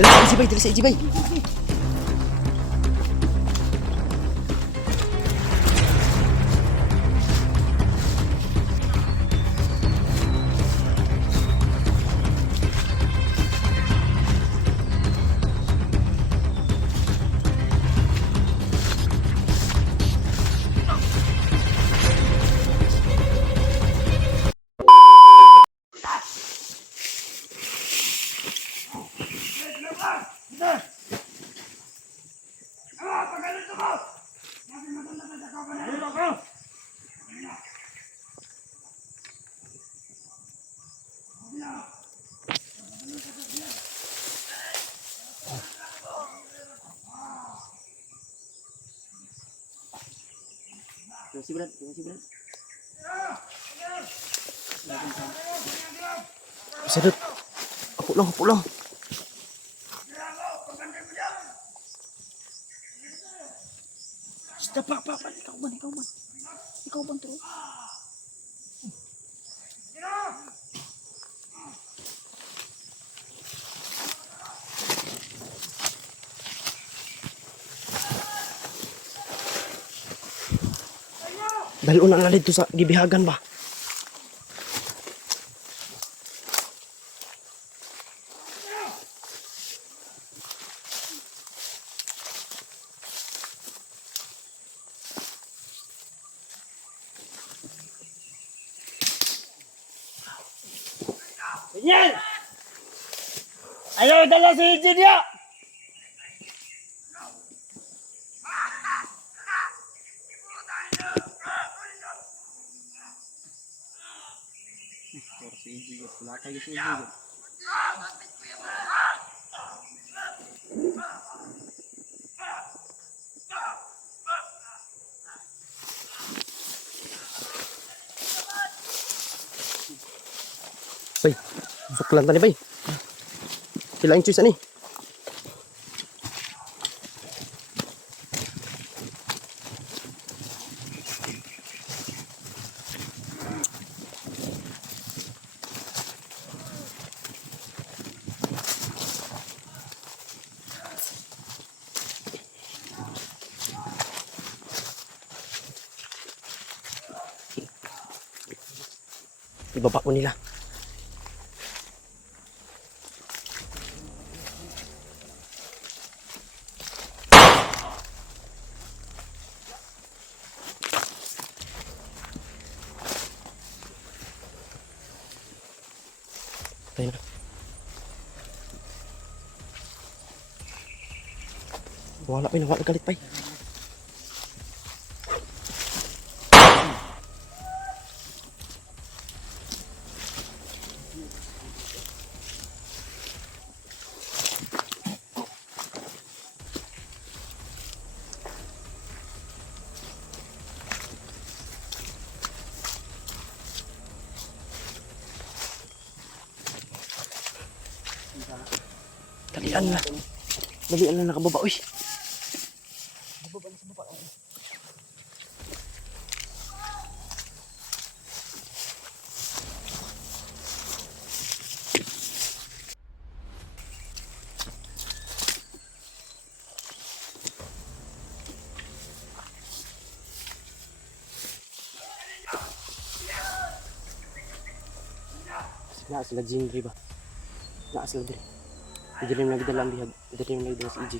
Dali sa EJ bay. Masih berat. Sedut. Apuk lang. Sudah pak, ikaw ban terus. Dahil una na dito sa gibihagan ba? Yan! Ayaw dala si EJ niya! Si EJ guys, wala kayo si EJ guys. Bay, suklan tadi bay. Sila yung choice ani. Ibaba mo nila. Ayun na. Wala galit pa. Dalian na nakababa. Uy. Bababa na sa baba. Naa sila Jingri ba? Naa sila diri. Diri lagi dalam bihag. Diri lagi dalam si EJ.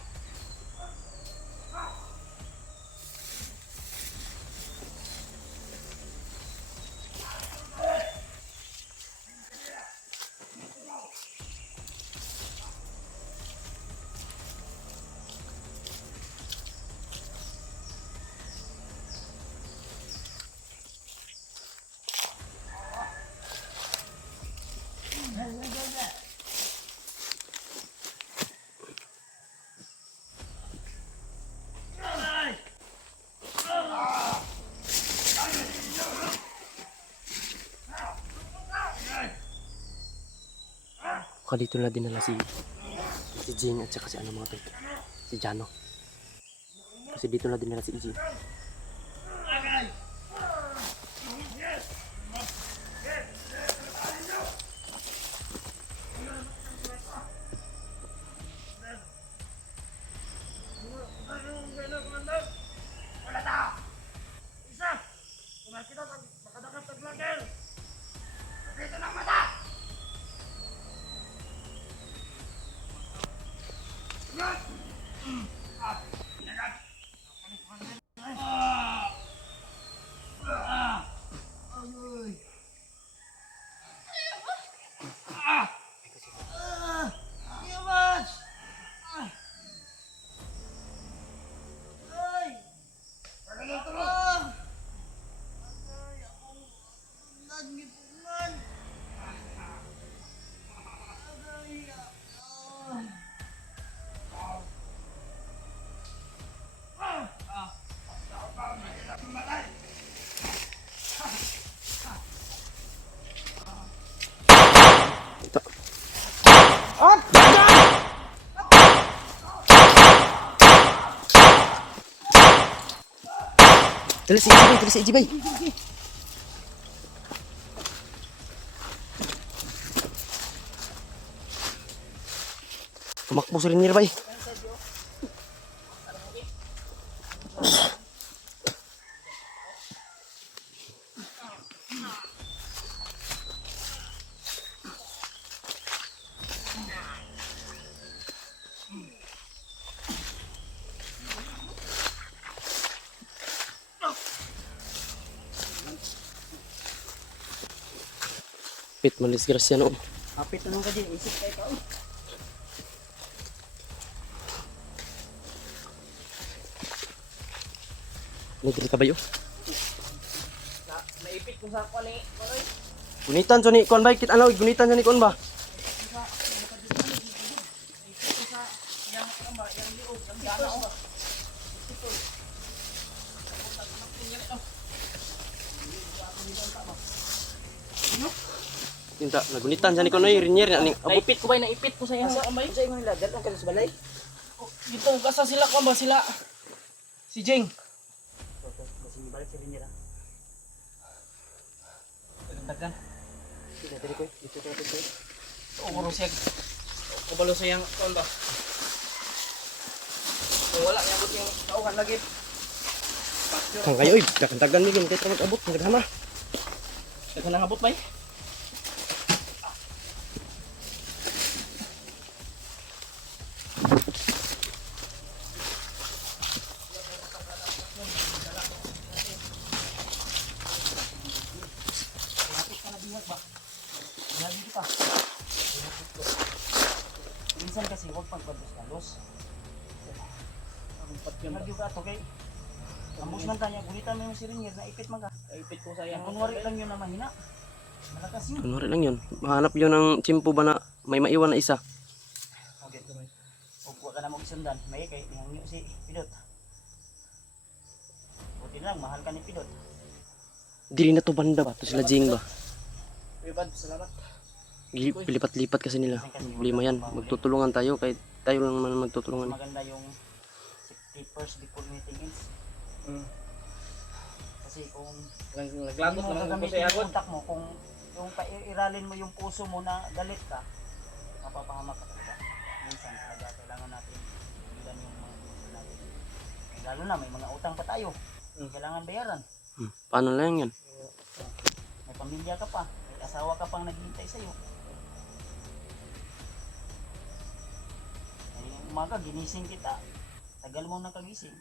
Baka dito na dinala si Jing at saka si ano mga tol, si Jano. Kasi dito na dinala si EJ. Dali si Ijibay. Tumakbo si Rinier bay. Pit malis grasya no. Kapit na nung ka dyan, isip kayo ka. Nagdiri ka ba yo? Naipit ko sa ako ni Koy. Gunitan so ni kon bay kit ano gunitan so ni kon ba? Tinta nagunitan sa ni kon oy Rinier na ning abot. Naipit ko ba? Naipit ko sa iyo. Asa ambay? Sa imong lagat ang kanas balay. Dito kasa sila ko ba sila? Si Jing. Basing balik si Rinier. Dagan. Dili ko dito ko dito. Uguro siya. Kabalo sa yang kon ba? Kung wala niya abot yung tauhan lagi. Kang kayo oy dagan mi kay tra mag-abot nagdama. Dagan nang abot bay. Minsan kasi huwag pagpados-pados. Nagyo ka to kay ambos man tanya, gulitan mo yung si Rinier, naipit man ka. Naipit ko sa yang. Kung wari lang yun na mahina. Malakas yun. Kunwari lang yun. Mahanap yun ng tsimpo ba na may maiwan na isa. Okay. Huwag ka na magsundan. May kay niyangyo si Pidot. Buti na lang, mahal ka ni Pidot. Dili na to banda ba? To sila Jing ba? Pipad, salamat. Pilipat-lipat kasi nila. Problema yan. Magtutulungan tayo kahit tayo lang naman magtutulungan. Maganda yung safety first before anything else. Kasi kung Naglagot mo naman ko gagamitin sa yung agod. utak mo, kung yung iralin mo yung puso mo na galit ka, mapapahamak ka talaga. Minsan talaga kailangan natin ilan yung mga puso natin. Lalo na may mga utang pa tayo. Kailangan bayaran. Paano lang yan? May pamilya ka pa, may asawa ka pang naghihintay sa'yo. Ngayong umaga, ginising kita. Tagal mo nakagising.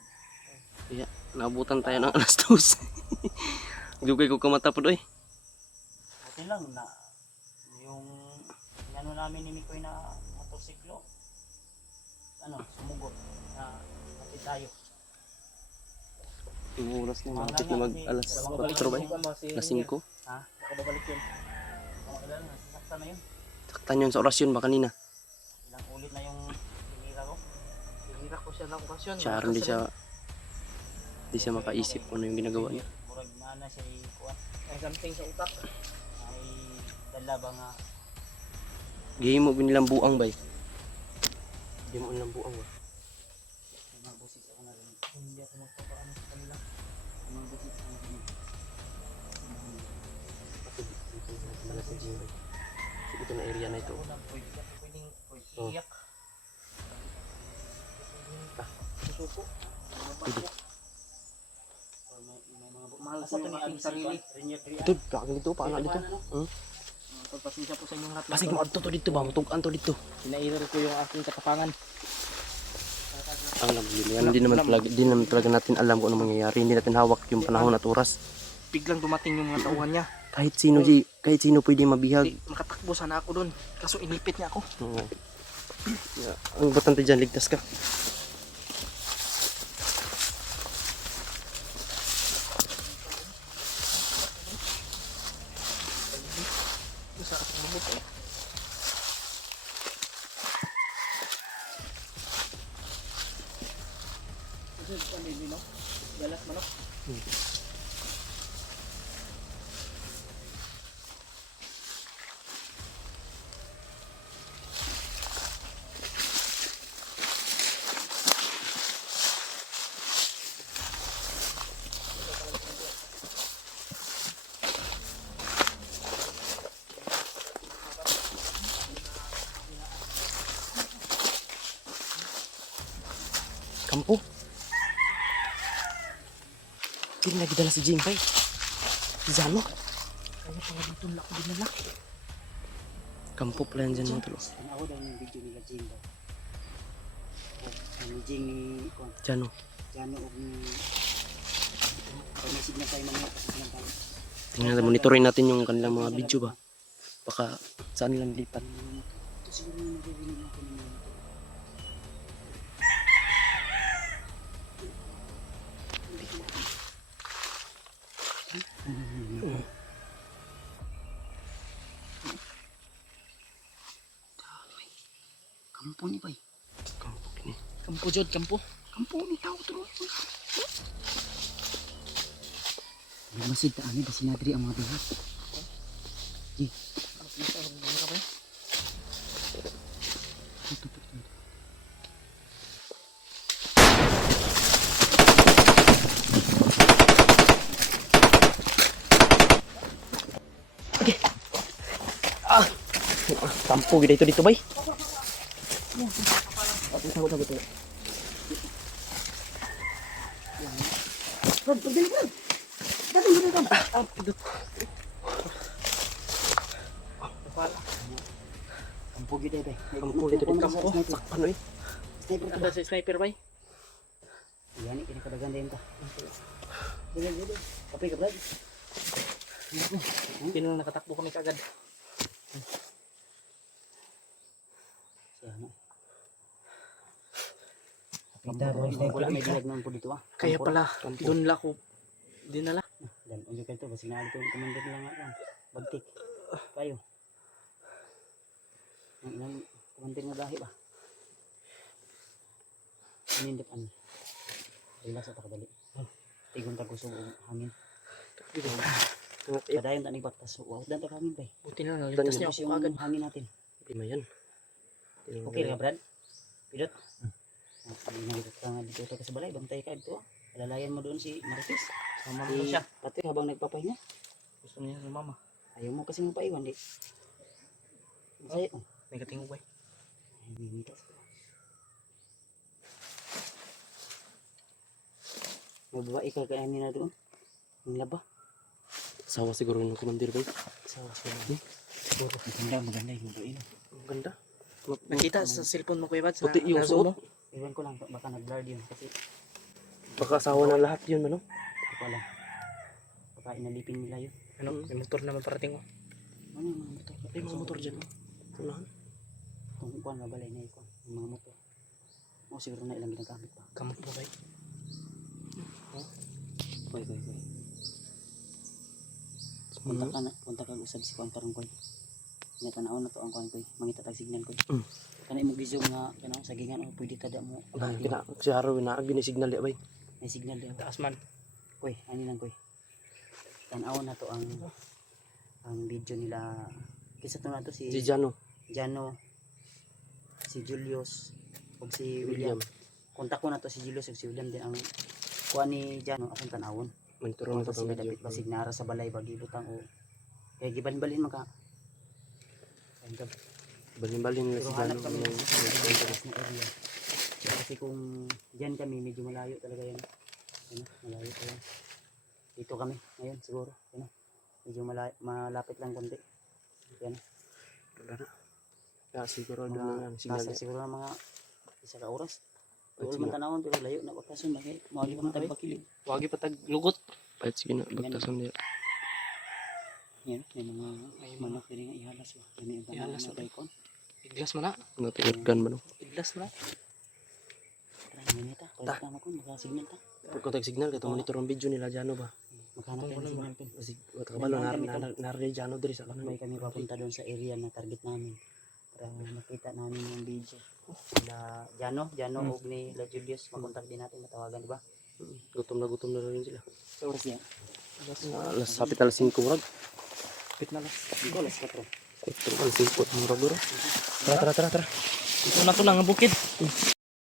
Kaya naabutan tayo ng alas 2. Dugay ko kamata po doy. Buti lang na yung ano namin ni Mikoy na motorsiklo, sumugot na pati tayo. Yung oras na malapit na mag alas 4 ba? Alas 5. Ha? Baka babalik yun. Kailan na, sasakta na yun. Saktan yun sa orasyon ba kanina? Ilang ulit na yung hinira ko. Hinira ko siya ng okasyon. Char, di siya makaisip kung ano yung ginagawa niya. Murag na siya ikuan. May something sa utak. May dala ba nga. Gihimo mo binilang buang bay. Gihimo mo nilang buang ba? May mga busis ako na rin. Hindi ako magpapaano sa kanila. May mga busis ako na rin. Kasi dito na sa gym bay. Ito na area na ito. Ako lang, pwedeng Oh. iyak. Susuko. Pwede. Or may mga Mahal asa ko to yung ni aking Abis sarili. Rinier Ito, bakit dito? Paano dito? Pagpasensya po sa inyong lahat. Pasig mo to dito ba? Matugan to dito. Sinairal ko yung aking katapangan. Ang yan, hindi naman talaga natin alam kung ano mangyayari. Hindi natin hawak yung panahon at oras. Biglang dumating yung mga tauhan niya. Kahit sino pwede mabihag. Hindi, makatakbo sana ako doon. Kaso inilipit niya ako. Oo. Ang butante dyan, ligtas ka. Sa aking mabuti. Galas manok. kampo. Hindi lagi dala si Jing, bay. Si Jano. Kaya pala dito na ako dinala. Kampo pala yan dyan mga tol. Tanawa daw yung video nila Jing daw. Ang Jing ni Kwan. Jano. Jano og ni may signal tayo mga signal tayo. Tingnan natin, monitorin natin yung kanilang mga video ba. Baka saan lang lipat. Ito siguro yung nagrinig natin ng mga ito. Kampo ni bay. Kampo kini. Kampo jod, kampo. Kampo ni tao tuloy. May masid ta ani basi nadri ang mga bihat. Kampo gila itu dito bay. Kampo gid ay bay. Kampo dito dito kampo. Sakpan oy. Sniper ka. Ada si sniper bay. Yan ni kinakadagan din ta. Dili. Kapay ka brad. Pinong nakatakbo kami kagad. Siya na. Kapita bro, wala may dilag naman po dito ah. Kaya pala, doon la ko dinala. Dan unyo kayo to, basi na alito yung commander lang nga lang. Bagtik. Kayo. Ang commander nga dahi ba? Anindip ani. Relax sa takadali. Tigon ta kusog og hangin. Kadayon ta ni baktas. Wow, dan ta hangin bay. Buti na naligtas niya ako yung kagad. hangin natin. Di ba yan? Okay ka Brad? Pidot? Nagigit ka nga dito ka sa balay. Bantay ka dito. Alalayan mo doon si Marites. Sama mo siya. Pati habang nagpapahinga. Gusto niya sa mama. Ayaw mo kasi magpaiwan di. Masaya ko. Negatingog bay. Ay, minita. Mababae ka kaya nila doon. Ang laba. Sawa siguro ng komandir bay. Sawa siya. Siguro. Maganda yung babae. Ang ganda. Nakita sa cellphone mo kuya Bad? Puti yung suot. Iwan ko lang. Baka nag-blurred yun. Kasi Baka asawa na lahat yun ano? hindi ko alam. Baka inalipin nila yun. Ano, may motor naman parating ko. Ano yung mga motor? Ay mga motor dyan. Unahan. Kung ikuan, mabalay na ikuan. Yung mga motor. O siguro na ilang ginagamit pa. Kampo bay. Koy. Punta ka usab si kuan karon koy. Nya tanaw na to ang kuan koy. Mangita tag signal koy. Kana imong video nga kana sa gingan o pwede tada mo. Nah, kina si Haro na gini signal di bay. May signal din. Taas man. Koy, ani lang koy. Tanaw na to ang video nila. Kisa to na to si Si Jano. Jano, si Julius, ug si William. Kontak ko na to si Julius ug si William din ang kuan ni Jano akong tanawon. Monitoro Kung na to sila video. dapat basig nara sa balay bagi butang o kaya giban-balin maka. Balin-balin nila si Pero Jano. hanap kami ng na area. Kasi kung diyan kami medyo malayo talaga yan. Ano, malayo pa yan. Dito kami ngayon siguro. Ano, medyo malapit lang konti. Yan. Wala na. Ya siguro doon na yan. Signal Nasa niya. siguro ng mga isa ka oras. Pwede Tuol man tanawon pero layo na bakason bakit mawali man tayo bakilid. Wagi pa tag lugot. Kahit sige na. Bagtasan niya. Yan, may mga manok din nga ihalas ba. Yan yung Ihalas na na daikon. Iglas man na. Natigadgan ba no? Iglas man na. Tara, minita. Pwede tama ko, makasignal ta. Pag contact signal, ito monitor ang video nila Jano ba? Maghanap tayo ng signal pin. Kasi watakabalo, narin Jano diri sa kanan. May kami papunta doon sa area na target namin. Para makita namin yung video. Na Jano og ni La Julius. Makontak din natin, matawagan, di ba? Gutom na rin sila. Sa oras yan. Alas, hapit alas 5 murag. Pit na lang. Dito, alas 4. Ito alas 5 murag bro. Tara. Ito na to lang ang bukid.